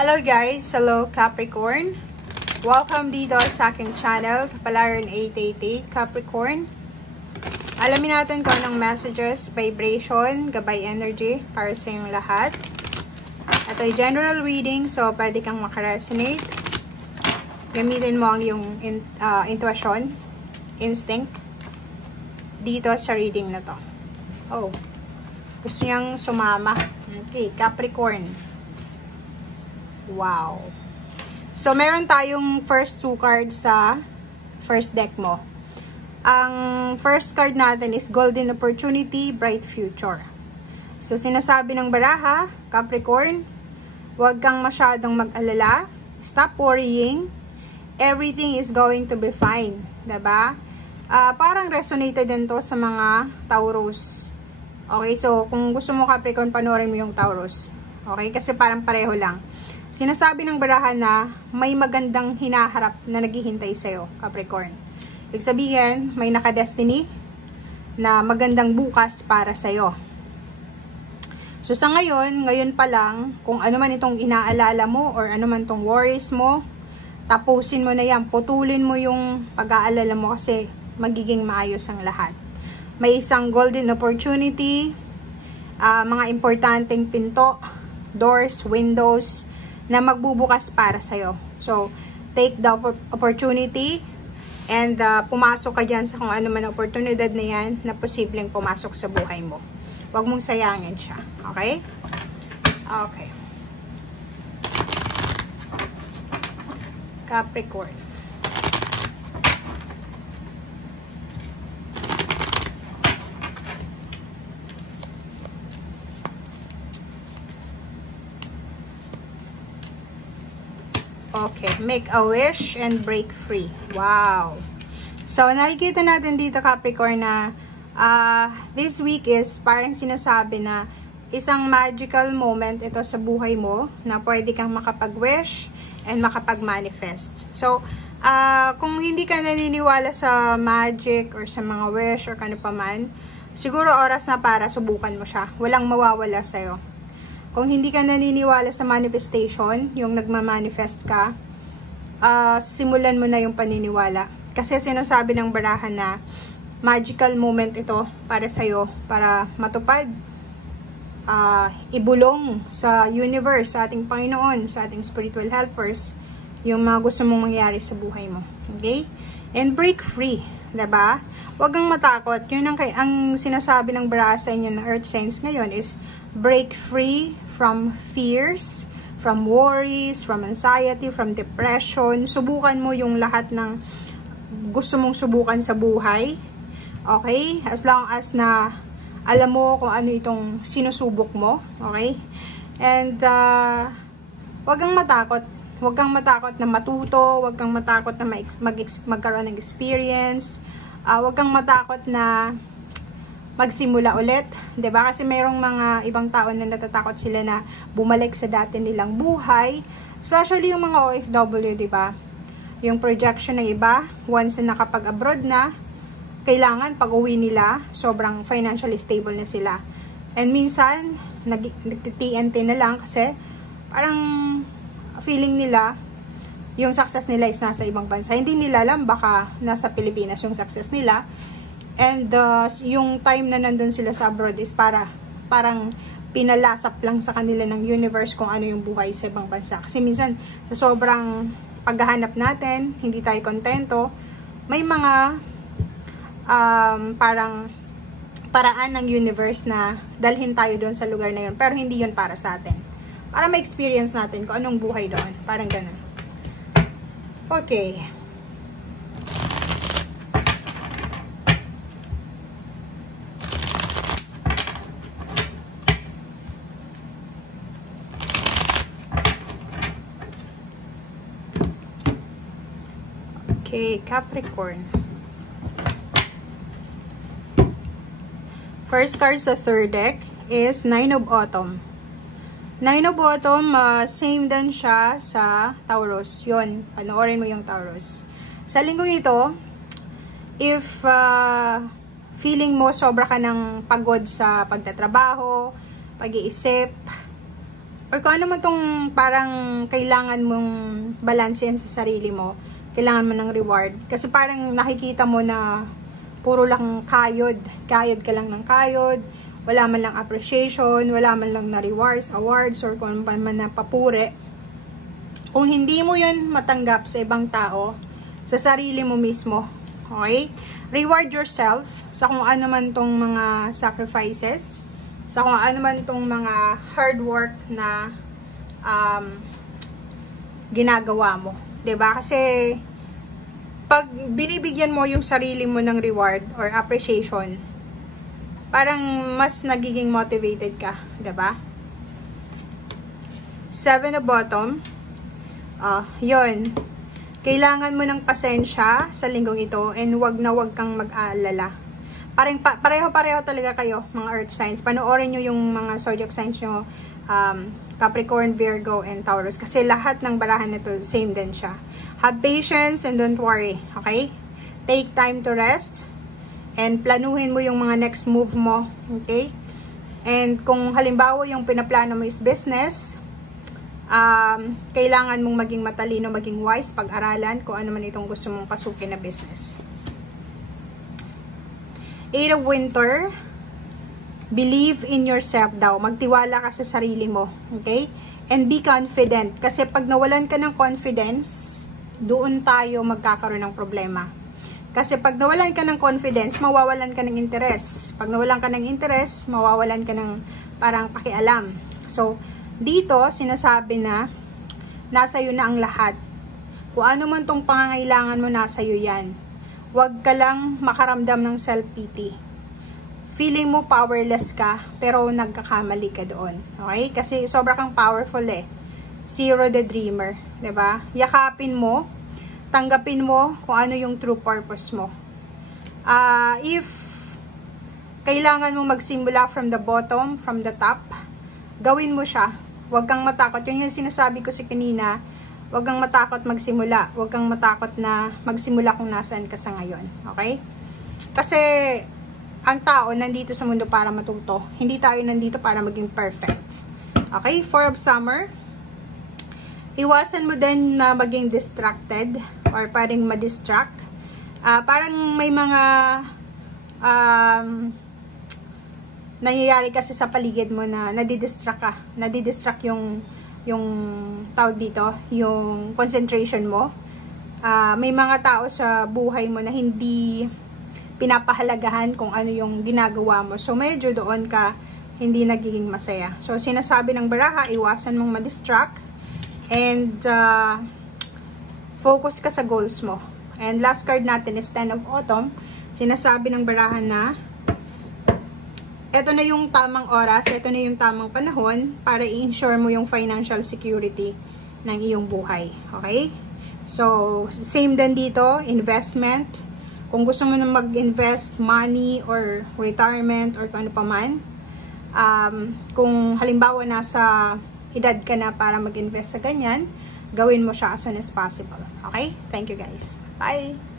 Hello guys! Hello Capricorn! Welcome dito sa aking channel, Kapalaran 888 Capricorn. Alamin natin kung anong messages, vibration, gabay energy para sa inyong lahat. Ito ay general reading, so pwede kang makaresonate. Gamitin mo ang iyong intuition, instinct, dito sa reading na to. Oh, gusto niyang sumama. Okay, Capricorn. Wow. So, meron tayong first two cards sa first deck mo. Ang first card natin is Golden Opportunity, Bright Future. So, sinasabi ng baraha, Capricorn, huwag kang masyadong mag-alala. Stop worrying. Everything is going to be fine. Diba? Parang resonated din to sa mga Taurus. Okay, so kung gusto mo Capricorn, panoorin mo yung Taurus. Okay, kasi parang pareho lang. Sinasabi ng baraha na may magandang hinaharap na naghihintay sa'yo, Capricorn. Ibig sabihin, may nakadestiny na magandang bukas para sa'yo. So sa ngayon pa lang, kung ano man itong inaalala mo or ano man itong worries mo, tapusin mo na yan. Putulin mo yung pag-aalala mo kasi magiging maayos ang lahat. May isang golden opportunity, mga importanteng pinto, doors, windows, na magbubukas para sa'yo. So, take the opportunity and pumasok ka dyan sa kung ano man oportunidad na yan na posibleng pumasok sa buhay mo. Huwag mong sayangin siya. Okay? Okay. Capricorn. Okay, make a wish and break free. Wow. So, nakikita natin dito, Capricorn, na this week is parang sinasabi na isang magical moment ito sa buhay mo na pwede kang makapag-wish and makapag-manifest. So, kung hindi ka naniniwala sa magic or sa mga wish or kano pa man, siguro oras na para subukan mo siya. Walang mawawala sa'yo. Kung hindi ka naniniwala sa manifestation, yung nagmamanifest ka, simulan mo na yung paniniwala. Kasi sinasabi ng baraha na magical moment ito para sa'yo, para matupad, ibulong sa universe, sa ating Panginoon, sa ating spiritual helpers, yung mga gusto mong mangyari sa buhay mo. Okay? And break free. Diba? Huwag kang matakot. Yun ang sinasabi ng baraha sa inyo ng Earth Signs ngayon is break free from fears, from worries, from anxiety, from depression. Subukan mo yung lahat ng gusto mong subukan sa buhay. Okay? As long as na alam mo kung ano itong sinusubok mo. Okay? And wag kang matakot. Wag kang matakot na matuto. Wag kang matakot na magkaroon ng experience. Wag kang matakot na magsimula ulit, 'di ba? Kasi mayroong mga ibang tao na natatakot sila na bumalik sa dati nilang buhay, especially yung mga OFW, 'di ba? Yung projection ng iba, once na nakapag-abroad na, kailangan pag-uwi nila, sobrang financially stable na sila. And minsan, nagti-TNT na lang kasi parang feeling nila yung success nila is nasa ibang bansa. Hindi nila alam, baka nasa Pilipinas yung success nila. And yung time na nandun sila sa abroad is parang pinalasap lang sa kanila ng universe kung ano yung buhay sa ibang bansa. Kasi minsan, sa sobrang paghahanap natin, hindi tayo kontento, may mga parang paraan ng universe na dalhin tayo doon sa lugar na yun. Pero hindi yun para sa atin. Para ma-experience natin kung anong buhay doon. Parang ganun. Okay. Okay, Capricorn. First card sa third deck is Nine of Autumn. Nine of Autumn, same din siya sa Taurus. Yun, panoorin mo yung Taurus. Sa linggong ito, if feeling mo sobra ka ng pagod sa pagtatrabaho, pag-iisip, or kung ano man tong parang kailangan mong balansehan sa sarili mo, kailangan mo ng reward. Kasi parang nakikita mo na puro lang kayod ka lang ng kayod, wala man lang appreciation, wala man lang na rewards, awards, or kung ano man na papuri. Kung hindi mo yun matanggap sa ibang tao, sa sarili mo mismo, okay? Reward yourself sa kung ano man tong mga sacrifices, sa kung ano man tong mga hard work na ginagawa mo. 'Di ba? Kasi pag binibigyan mo yung sarili mo ng reward or appreciation, parang mas nagiging motivated ka, 'di ba? 7 of bottom. Yun. Kailangan mo ng pasensya sa linggong ito, and wag kang mag-aalala. Pareho-pareho talaga kayo, mga earth signs. Panoorin nyo yung mga zodiac signs nyo, Capricorn, Virgo, and Taurus. Kasi lahat ng barahan nito, same din siya. Have patience and don't worry, okay? Take time to rest, and planuhin mo yung mga next move mo, okay? And kung halimbawa yung pinaplano mo is business, kailangan mong maging matalino, maging wise, pag-aralan kung ano man itong gusto mong pasukin na business. 8 of winter, believe in yourself daw. Magtiwala ka sa sarili mo, okay? And be confident. Kasi pag nawalan ka ng confidence, doon tayo magkakaroon ng problema. Kasi pag nawalan ka ng confidence, mawawalan ka ng interest. Pag nawalan ka ng interest, mawawalan ka ng parang pakialam. So, dito, sinasabi na nasa iyo na ang lahat. Kung ano man tong pangangailangan mo, nasa iyo yan. Huwag ka lang makaramdam ng self-pity. Feeling mo powerless ka, pero nagkakamali ka doon. Okay? Kasi sobra kang powerful eh. Zero the dreamer. 'Di ba? Yakapin mo, tanggapin mo kung ano yung true purpose mo. If kailangan mo magsimula from the bottom, from the top, gawin mo siya. Huwag kang matakot. Yun yung sinasabi ko si kanina. Huwag kang matakot magsimula. Huwag kang matakot na magsimula kung nasaan ka sa ngayon. Okay? Kasi, ang tao nandito sa mundo para matuto. Hindi tayo nandito para maging perfect. Okay? 4 of summer. Iwasan mo din na maging distracted or parang ma-distract. Parang may mga nangyayari kasi sa paligid mo na nadidistract ka. Nadidistract yung tawag dito, yung concentration mo. May mga tao sa buhay mo na hindi pinapahalagahan kung ano yung ginagawa mo. So, medyo doon ka hindi nagiging masaya. So, sinasabi ng baraha, iwasan mong ma-distract and focus ka sa goals mo. And last card natin is 10 of autumn. Sinasabi ng baraha na ito na yung tamang oras, ito na yung tamang panahon para i-ensure mo yung financial security ng iyong buhay. Okay? So, same din dito, investment. Kung gusto mo na mag-invest money or retirement or kung ano pa man, kung halimbawa nasa edad ka na para mag-invest sa ganyan, gawin mo siya as soon as possible. Okay? Thank you guys. Bye!